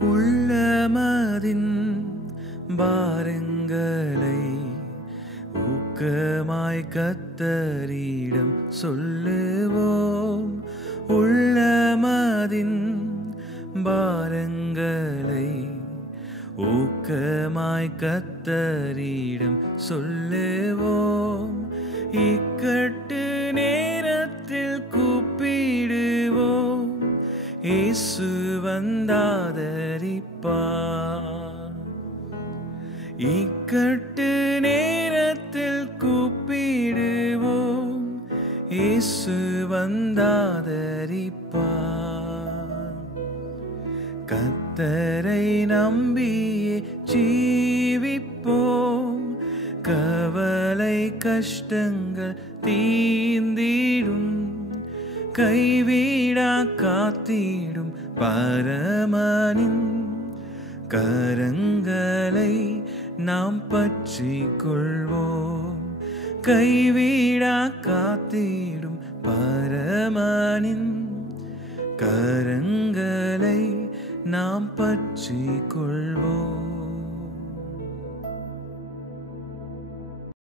உள்ளமதின் பாரங்களை ஊக்கமாய் கர்த்தரிடம் சொல்லுவோம். உள்ளமதின் பாரங்களை ஊக்கமாய் கர்த்தரிடம் சொல்லுவோம். இக்கட்டு நேரத்தில் கூப்பிடுவோம், இயேசு வந்தாதரிப்பார். இக்கட்டு நேரத்தில் கூப்பிடுவோம், இயேசு வந்தாதரிப்பார். கர்த்தரை நம்பியே ஜீவிப்போம், கவலை கஷ்டங்கள் தீர்ந்திடும். கைவிடா காத்திடும் பரமனின் கரங்களை நாம் பற்றிக் கொள்வோம். கைவிடா காத்திடும் பரமனின் கரங்களை நாம் பற்றிக் கொள்வோம்.